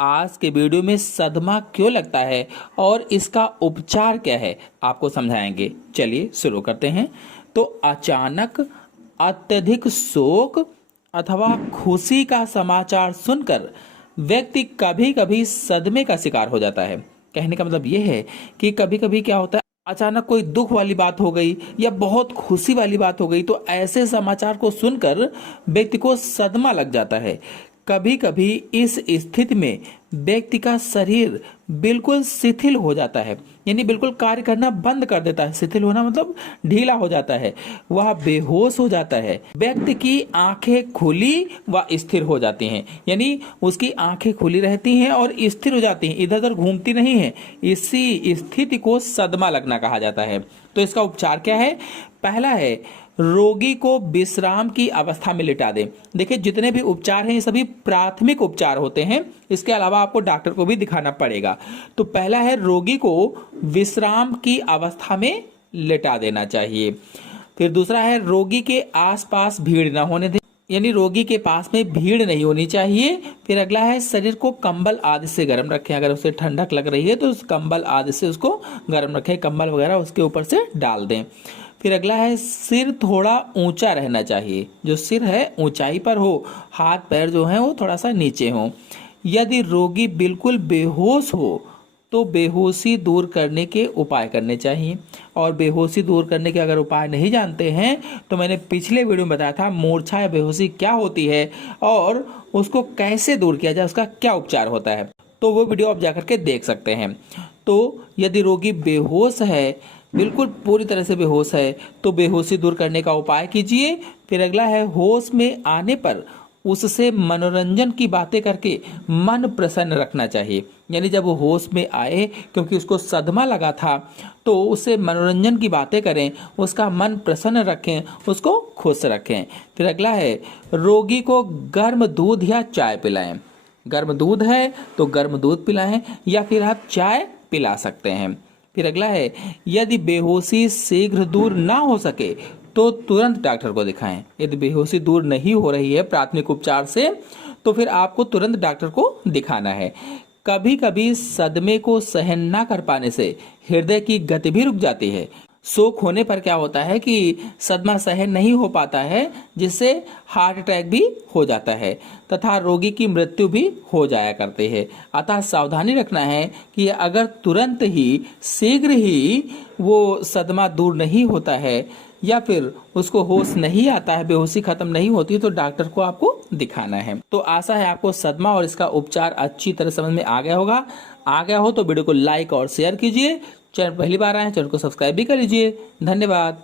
आज के वीडियो में सदमा क्यों लगता है और इसका उपचार क्या है आपको समझाएंगे। चलिए शुरू करते हैं। तो अचानक अत्यधिक शोक अथवा खुशी का समाचार सुनकर व्यक्ति कभी कभी सदमे का शिकार हो जाता है। कहने का मतलब यह है कि कभी कभी क्या होता है, अचानक कोई दुख वाली बात हो गई या बहुत खुशी वाली बात हो गई, तो ऐसे समाचार को सुनकर व्यक्ति को सदमा लग जाता है। कभी कभी इस स्थिति में व्यक्ति का शरीर बिल्कुल शिथिल हो जाता है, यानी बिल्कुल कार्य करना बंद कर देता है। शिथिल होना मतलब ढीला हो जाता है, वह बेहोश हो जाता है। व्यक्ति की आंखें खुली व स्थिर हो जाती हैं, यानी उसकी आंखें खुली रहती हैं और स्थिर हो जाती हैं, इधर उधर घूमती नहीं है। इसी स्थिति को सदमा लगना कहा जाता है। तो इसका उपचार क्या है? पहला है, रोगी को विश्राम की अवस्था में लिटा दें। देखिए, जितने भी उपचार हैं ये सभी प्राथमिक उपचार होते हैं, इसके अलावा आपको डॉक्टर को भी दिखाना पड़ेगा। तो पहला है, रोगी को विश्राम की अवस्था में लिटा देना चाहिए। फिर दूसरा है, रोगी के आसपास भीड़ ना होने दें, यानी रोगी के पास में भीड़ नहीं होनी चाहिए। फिर अगला है, शरीर को कंबल आदि से गर्म रखें। अगर उसे ठंडक लग रही है तो उस कंबल आदि से उसको गर्म रखें, कंबल वगैरह उसके ऊपर से डाल दें। फिर अगला है, सिर थोड़ा ऊंचा रहना चाहिए, जो सिर है ऊंचाई पर हो, हाथ पैर जो हैं वो थोड़ा सा नीचे हो। यदि रोगी बिल्कुल बेहोश हो तो बेहोशी दूर करने के उपाय करने चाहिए। और बेहोशी दूर करने के अगर उपाय नहीं जानते हैं तो मैंने पिछले वीडियो में बताया था मूर्छा या बेहोशी क्या होती है और उसको कैसे दूर किया जाए, उसका क्या उपचार होता है, तो वो वीडियो आप जाकर के देख सकते हैं। तो यदि रोगी बेहोश है, बिल्कुल पूरी तरह से बेहोश है, तो बेहोशी दूर करने का उपाय कीजिए। फिर अगला है, होश में आने पर उससे मनोरंजन की बातें करके मन प्रसन्न रखना चाहिए। यानी जब वो होश में आए, क्योंकि उसको सदमा लगा था, तो उससे मनोरंजन की बातें करें, उसका मन प्रसन्न रखें, उसको खुश रखें। फिर अगला है, रोगी को गर्म दूध या चाय पिलाएं। गर्म दूध है तो गर्म दूध पिलाएं या फिर आप चाय पिला सकते हैं। फिर अगला है, यदि बेहोशी शीघ्र दूर ना हो सके तो तुरंत डॉक्टर को दिखाएं। यदि बेहोशी दूर नहीं हो रही है प्राथमिक उपचार से तो फिर आपको तुरंत डॉक्टर को दिखाना है। कभी कभी सदमे को सहन ना कर पाने से हृदय की गति भी रुक जाती है। शोक होने पर क्या होता है कि सदमा सहन नहीं हो पाता है, जिससे हार्ट अटैक भी हो जाता है तथा रोगी की मृत्यु भी हो जाया करती है। अतः सावधानी रखना है कि अगर तुरंत ही शीघ्र ही वो सदमा दूर नहीं होता है या फिर उसको होश नहीं आता है, बेहोशी खत्म नहीं होती, तो डॉक्टर को आपको दिखाना है। तो आशा है आपको सदमा और इसका उपचार अच्छी तरह समझ में आ गया होगा। आ गया हो तो वीडियो को लाइक और शेयर कीजिए। चैनल पहली बार आए चैनल को सब्सक्राइब भी कर लीजिए। धन्यवाद।